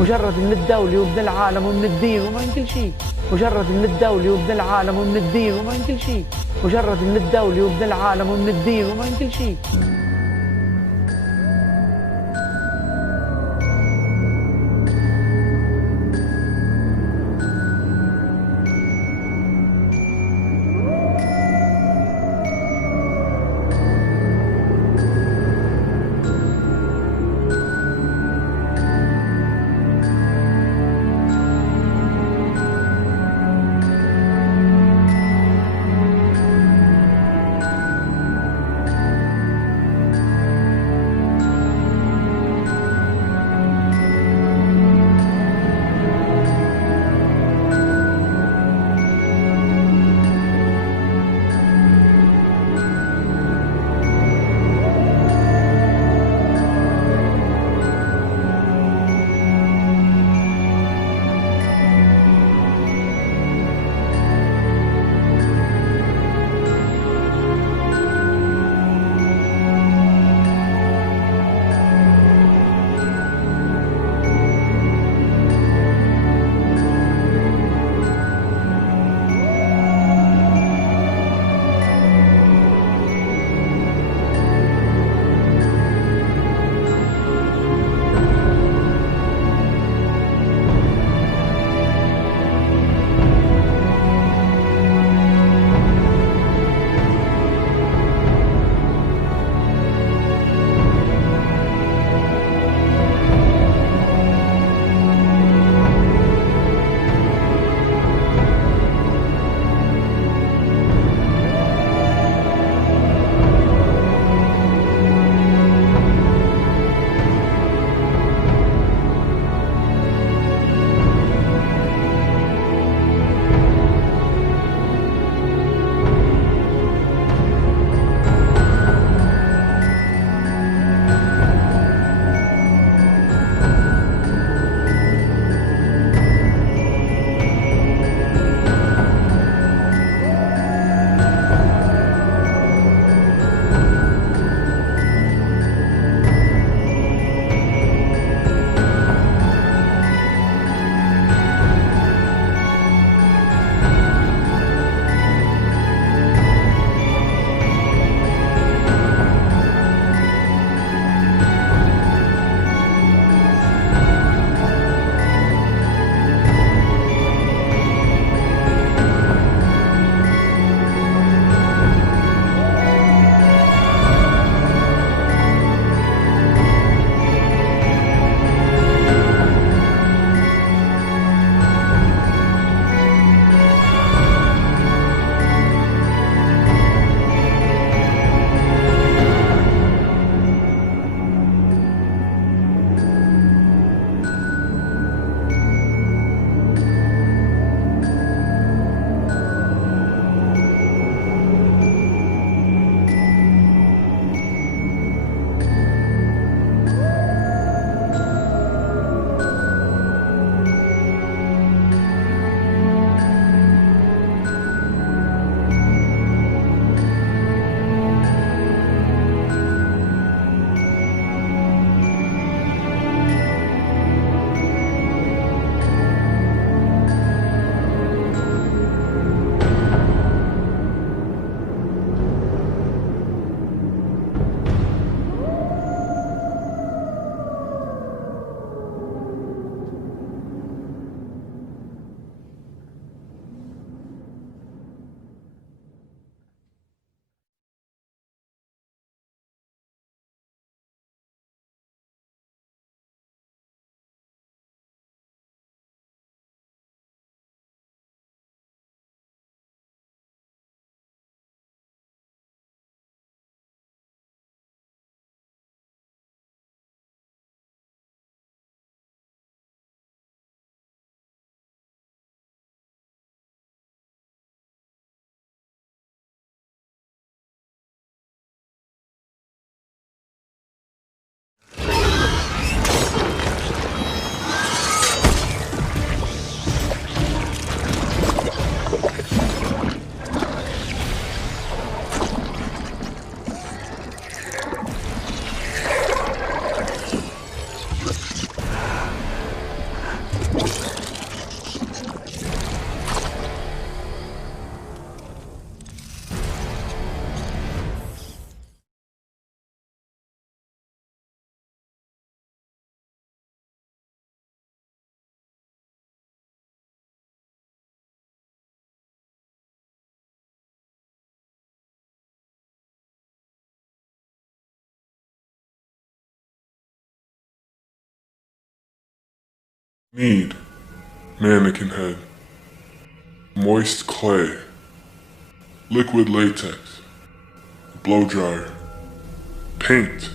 مجرد من الدولة ومن العالم ومن الدين ومن كل شيء، مجرد من الدولة ومن العالم ومن الدين ومن كل شيء، مجرد من الدولة ومن العالم ومن الدين ومن كل شيء. Need mannequin head, moist clay, liquid latex, blow dryer, paint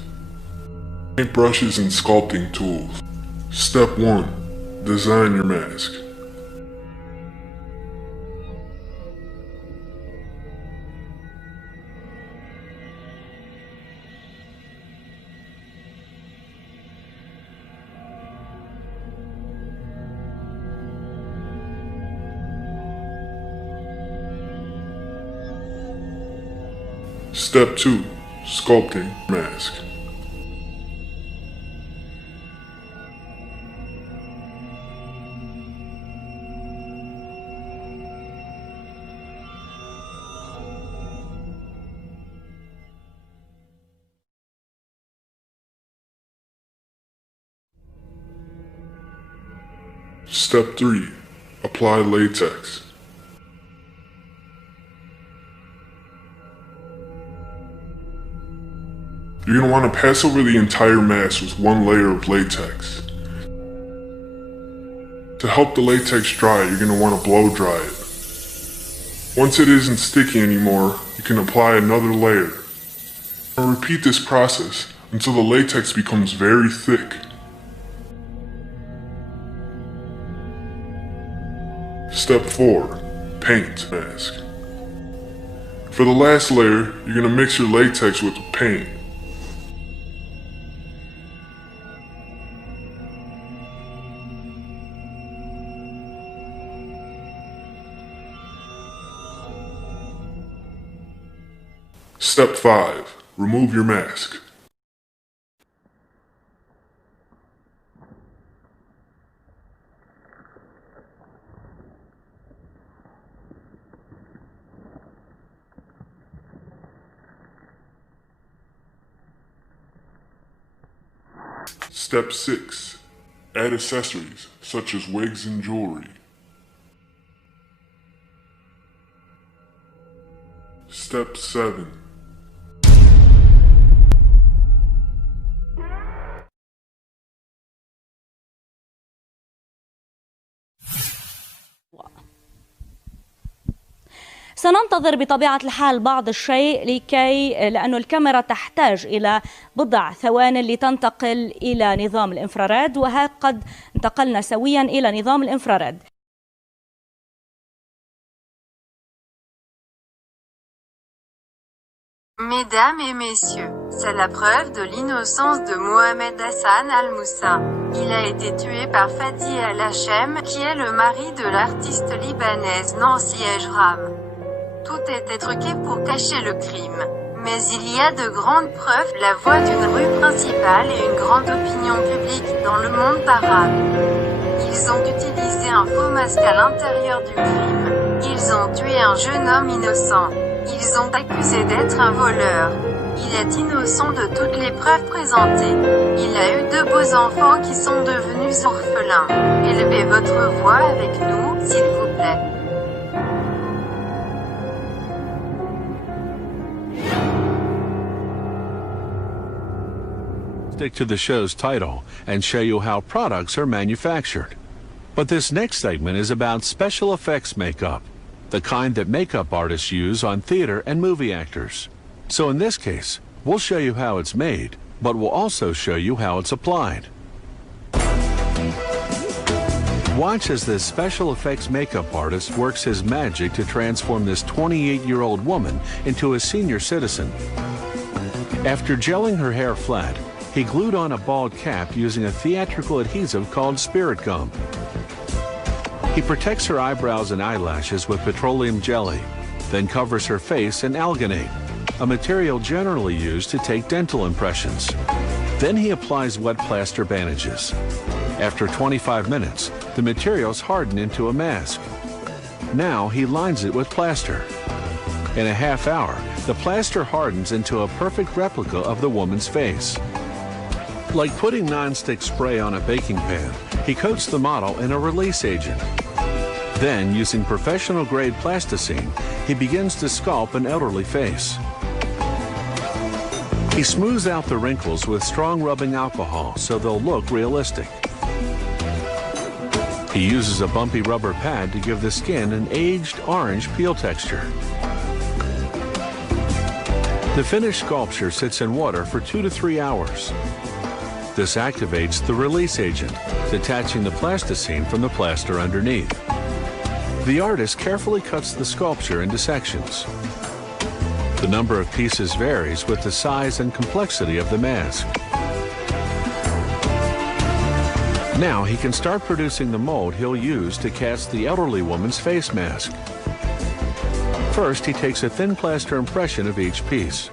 brushes and sculpting tools. Step 1. Design your mask. Step 2. Sculpting mask. Step 3. Apply latex. You're going to want to pass over the entire mask with one layer of latex. To help the latex dry, you're going to want to blow dry it. Once it isn't sticky anymore, you can apply another layer. And repeat this process until the latex becomes very thick. Step 4. Paint mask. For the last layer, you're going to mix your latex with the paint. Step 5. Remove your mask. Step 6. Add accessories, such as wigs and jewelry. Step 7. سننتظر بطبيعة الحال بعض الشيء لأنه الكاميرا تحتاج إلى بضع ثوان لتنتقل إلى نظام الإنفراريد، وها قد انتقلنا سويا إلى نظام الإنفراريد. Mesdames et messieurs, c'est la preuve de l'innocence de Mohamed Hassan Al-Moussa. Il a été tué par Fadi Al-Hachem, qui est le mari de l'artiste libanaise Nancy Ejram. Tout était truqué pour cacher le crime. Mais il y a de grandes preuves, la voix d'une rue principale et une grande opinion publique dans le monde arabe. Ils ont utilisé un faux masque à l'intérieur du crime. Ils ont tué un jeune homme innocent. Ils ont accusé d'être un voleur. Il est innocent de toutes les preuves présentées. Il a eu 2 beaux enfants qui sont devenus orphelins. Élevez votre voix avec nous, s'il vous plaît. Stick to the show's title and show you how products are manufactured. But this next segment is about special effects makeup, the kind that makeup artists use on theater and movie actors. So in this case, we'll show you how it's made, but we'll also show you how it's applied. Watch as this special effects makeup artist works his magic to transform this 28-year-old woman into a senior citizen. After gelling her hair flat, he glued on a bald cap using a theatrical adhesive called spirit gum. He protects her eyebrows and eyelashes with petroleum jelly, then covers her face in alginate, a material generally used to take dental impressions. Then he applies wet plaster bandages. After 25 minutes, the materials harden into a mask. Now he lines it with plaster. In a half hour, the plaster hardens into a perfect replica of the woman's face. Like putting non-stick spray on a baking pan, he coats the model in a release agent. Then, using professional-grade plasticine, he begins to sculpt an elderly face. He smooths out the wrinkles with strong rubbing alcohol so they'll look realistic. He uses a bumpy rubber pad to give the skin an aged orange peel texture. The finished sculpture sits in water for 2 to 3 hours. This activates the release agent, detaching the plasticine from the plaster underneath. The artist carefully cuts the sculpture into sections. The number of pieces varies with the size and complexity of the mask. Now he can start producing the mold he'll use to cast the elderly woman's face mask. First, he takes a thin plaster impression of each piece.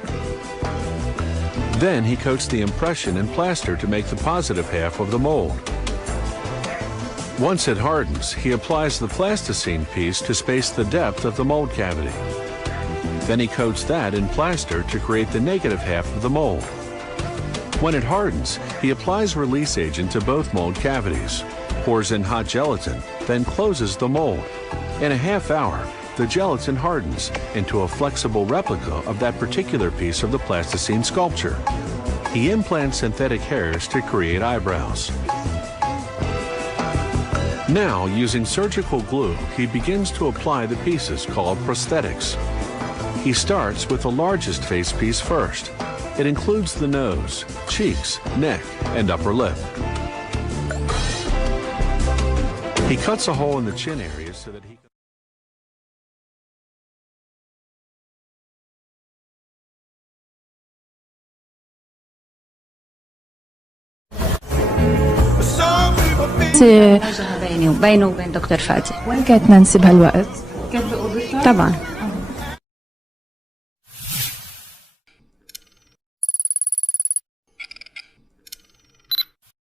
Then he coats the impression in plaster to make the positive half of the mold. Once it hardens, he applies the plasticine piece to space the depth of the mold cavity. Then he coats that in plaster to create the negative half of the mold. When it hardens, he applies release agent to both mold cavities, pours in hot gelatin, then closes the mold. In a half hour, the gelatin hardens into a flexible replica of that particular piece of the plasticine sculpture. He implants synthetic hairs to create eyebrows. Now, using surgical glue, he begins to apply the pieces called prosthetics. He starts with the largest face piece first. It includes the nose, cheeks, neck, and upper lip. He cuts a hole in the chin area so that he can... بيني وبين دكتور فادي. وين كانت نانسي بهالوقت؟ كانت بأوضتها؟ طبعا.